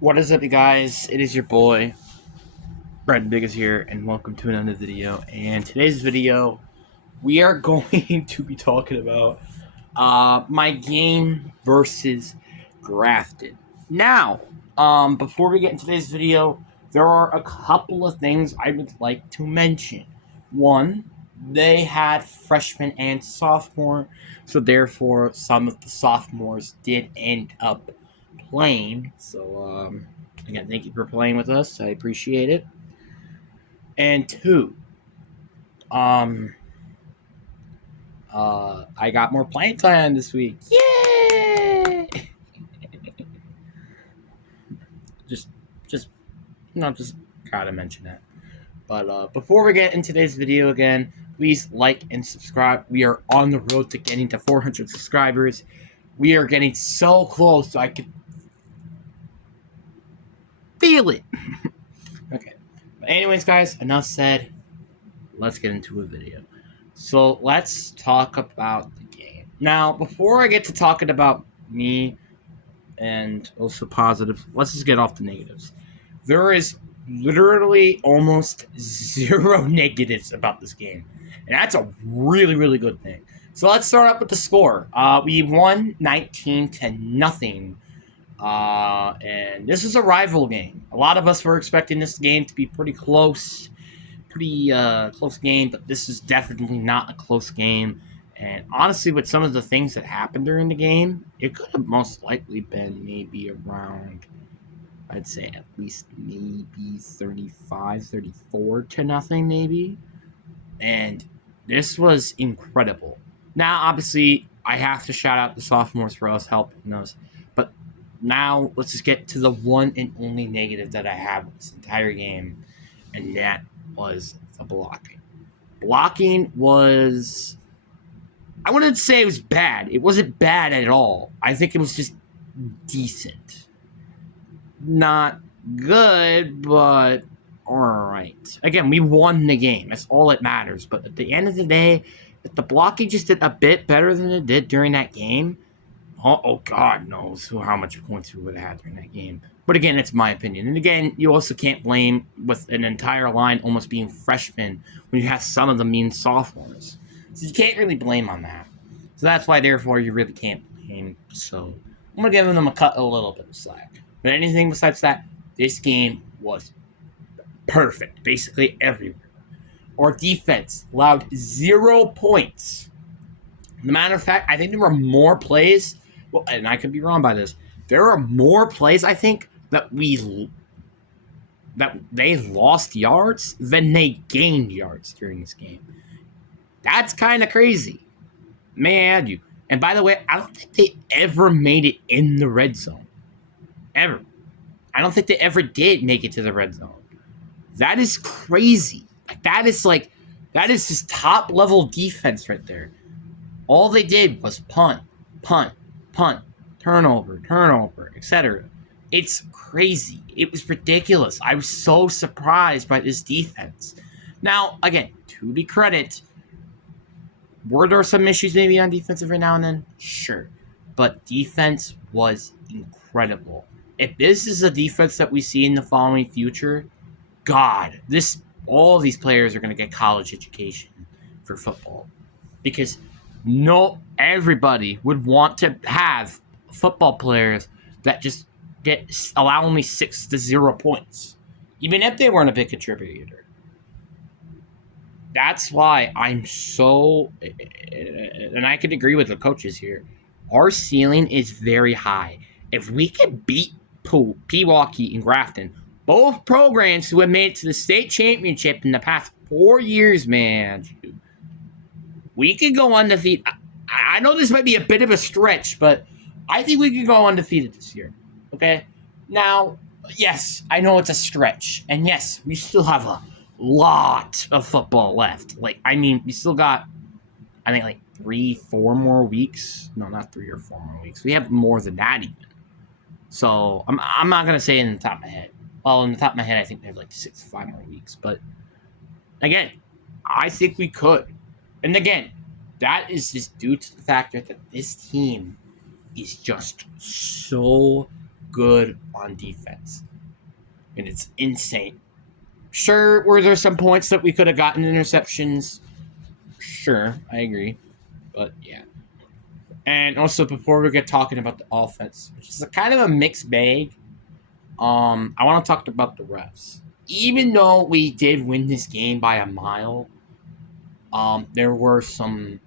What is up, you guys? It is your boy, Brad Big is here, and welcome to another video. And today's video, we are going to be talking about my game versus Grafton. Now, before we get into today's video, there are a couple of things I would like to mention. One, they had freshman and sophomore, so therefore some of the sophomores did end up playing. So, again, thank you for playing with us. I appreciate it. And two, um, I got more playing time this week. Yay! just, just, just gotta mention that. But before we get into today's video again, please like and subscribe. We are on the road to getting to 400 subscribers. We are getting so close, I can feel it. Okay. But anyways, guys, enough said. Let's get into a video. So let's talk about the game. Now, before I get to talking about me and also positives, let's just get off the negatives. There is literally almost zero negatives about this game. And that's a really, really good thing. So let's start up with the score. We won 19-0. And this is a rival game. A lot of us were expecting this game to be pretty close game, but this is definitely not a close game. And honestly, with some of the things that happened during the game, it could have most likely been maybe around, I'd say at least maybe 35-34 maybe. And this was incredible. Now, obviously, I have to shout out the sophomores for us helping us. But now, let's just get to the one and only negative that I have with this entire game, and that was the blocking. Blocking was, I wouldn't say it was bad. It wasn't bad at all. I think it was just decent. Not good, but alright. Again, we won the game. That's all that matters. But at the end of the day, if the blocking just did a bit better than it did during that game, oh God knows how much points we would have had during that game. But again, it's my opinion. And again, you also can't blame with an entire line almost being freshmen when you have some of them being sophomores. So you can't really blame on that. So that's why, therefore, you really can't blame. So I'm going to give them a little bit of slack. But anything besides that, this game was perfect, basically everywhere. Our defense allowed 0 points. As a matter of fact, I think there were more plays. Well, and I could be wrong by this. There are more plays, I think, that they lost yards than they gained yards during this game. That's kind of crazy. May I add you. And by the way, I don't think they ever made it in the red zone. Ever. I don't think they ever did make it to the red zone. That is crazy. That is just top level defense right there. All they did was punt, turnover, etc. It's crazy. It was ridiculous. I was so surprised by this defense. Now, again, to be credit, were there some issues maybe on defense every now and then? Sure. But defense was incredible. If this is a defense that we see in the following future, God, all of these players are going to get college education for football. Because everybody would want to have football players that just allow only 6 to 0 points, even if they weren't a big contributor. That's why I'm so, and I could agree with the coaches here, our ceiling is very high. If we could beat Pewaukee and Grafton, both programs who have made it to the state championship in the past 4 years, man, we could go undefeated. I know this might be a bit of a stretch, but I think we could go undefeated this year. Okay? Now, yes, I know it's a stretch. And yes, we still have a lot of football left. We still got, I think, 3-4 more weeks. No, not 3 or 4 more weeks. We have more than that even. So, I'm not going to say it in the top of my head. Well, in the top of my head, I think we have 5 more weeks. But, again, I think we could. And again, that is just due to the fact that this team is just so good on defense. And it's insane. Sure, were there some points that we could have gotten interceptions? Sure, I agree. But yeah. And also, before we get talking about the offense, which is a kind of a mixed bag, I want to talk about the refs. Even though we did win this game by a mile, there were some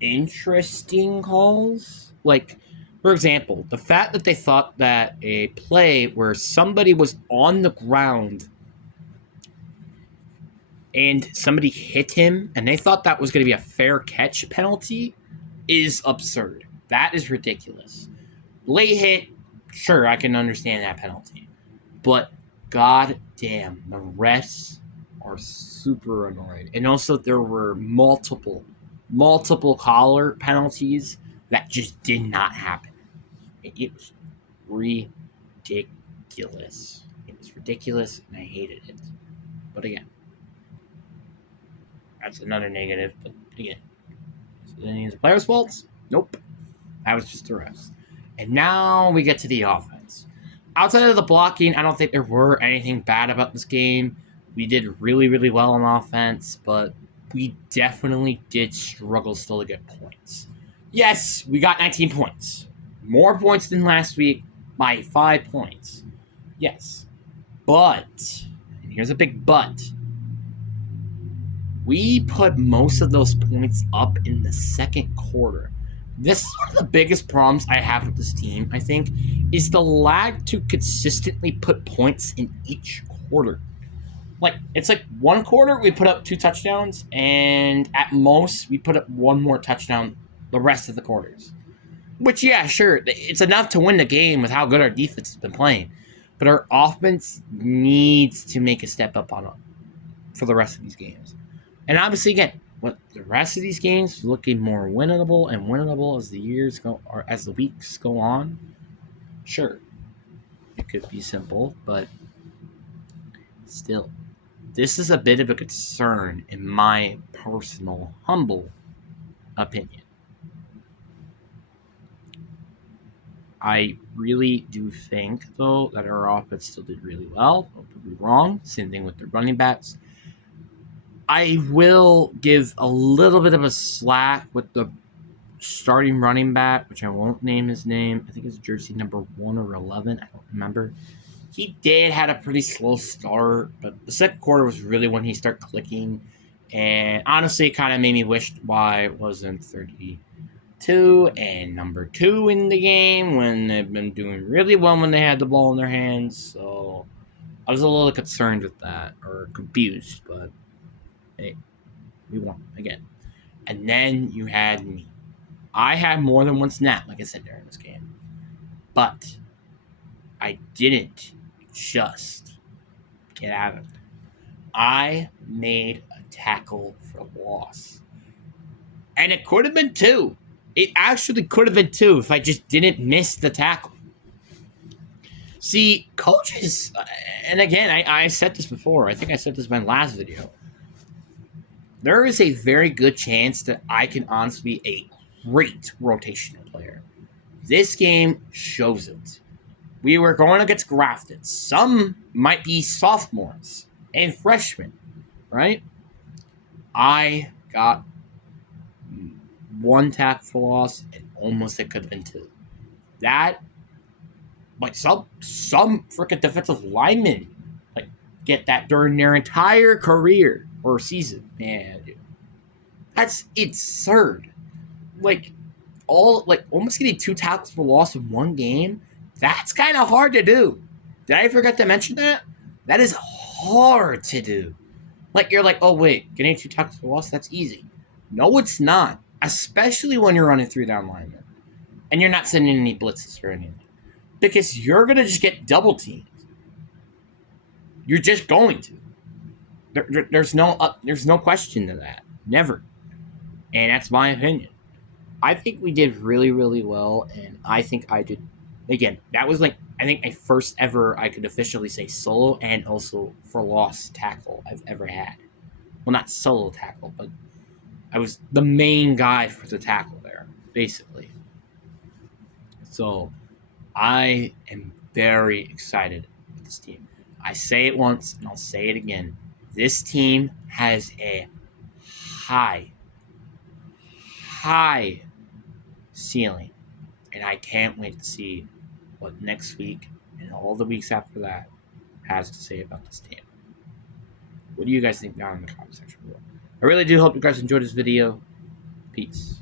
interesting calls. Like, for example, the fact that they thought that a play where somebody was on the ground and somebody hit him and they thought that was going to be a fair catch penalty is absurd. That is ridiculous. Late hit, sure, I can understand that penalty. But god damn, the refs are super annoyed. And also there were multiple collar penalties that just did not happen. It was ridiculous. It was ridiculous and I hated it. But again, that's another negative. But again, is it any of the players' faults? Nope. That was just the refs. And now we get to the offense. Outside of the blocking, I don't think there were anything bad about this game. We did really, really well on offense, but we definitely did struggle still to get points. Yes, we got 19 points. More points than last week by 5 points. Yes. But, and here's a big but, we put most of those points up in the second quarter. This is one of the biggest problems I have with this team, I think, is the lag to consistently put points in each quarter. Like, it's like one quarter we put up 2 touchdowns, and at most we put up 1 more touchdown the rest of the quarters. Which, yeah, sure, it's enough to win the game with how good our defense has been playing. But our offense needs to make a step up on it for the rest of these games. And obviously, again, what the rest of these games looking more winnable as the years go or as the weeks go on. Sure, it could be simple, but still, this is a bit of a concern in my personal, humble opinion. I really do think, though, that our offense still did really well. Don't get me wrong. Same thing with the running backs. I will give a little bit of a slack with the starting running back, which I won't name his name. I think it's jersey number 1 or 11. I don't remember. He had a pretty slow start, but the second quarter was really when he started clicking. And honestly, it kind of made me wish why it wasn't 32 and number 2 in the game when they've been doing really well when they had the ball in their hands. So I was a little concerned with that, or confused, but hey, we won again. And then you had me. I had more than one snap, like I said, during this game. But I didn't just get out of it. I made a tackle for loss. And it could have been 2. It actually could have been 2 if I just didn't miss the tackle. See, coaches, and again, I said this before. I think I said this in my last video. There is a very good chance that I can honestly be a great rotational player. This game shows it. We were going against Grafton. Some might be sophomores and freshmen, right? I got 1 tackle for loss, and almost it could have been 2. That, like some freaking defensive linemen, like get that during their entire career or season. Man, dude, that's absurd. Like almost getting 2 tackles for loss in one game. That's kind of hard to do. Did I forget to mention that? That is hard to do. Like, you're like, oh, wait, getting 2 tackles for loss, that's easy. No, it's not. Especially when you're running 3 down linemen. And you're not sending any blitzes or anything. Because you're going to just get double teamed. You're just going to. There's no question to that. Never. And that's my opinion. I think we did really, really well. And I think I did. Again, that was like, I think, my first ever, I could officially say, solo and also for loss tackle I've ever had. Well, not solo tackle, but I was the main guy for the tackle there, basically. So, I am very excited with this team. I say it once and I'll say it again. This team has a high, high ceiling. And I can't wait to see what next week and all the weeks after that has to say about this team. What do you guys think down in the comment section below? I really do hope you guys enjoyed this video. Peace.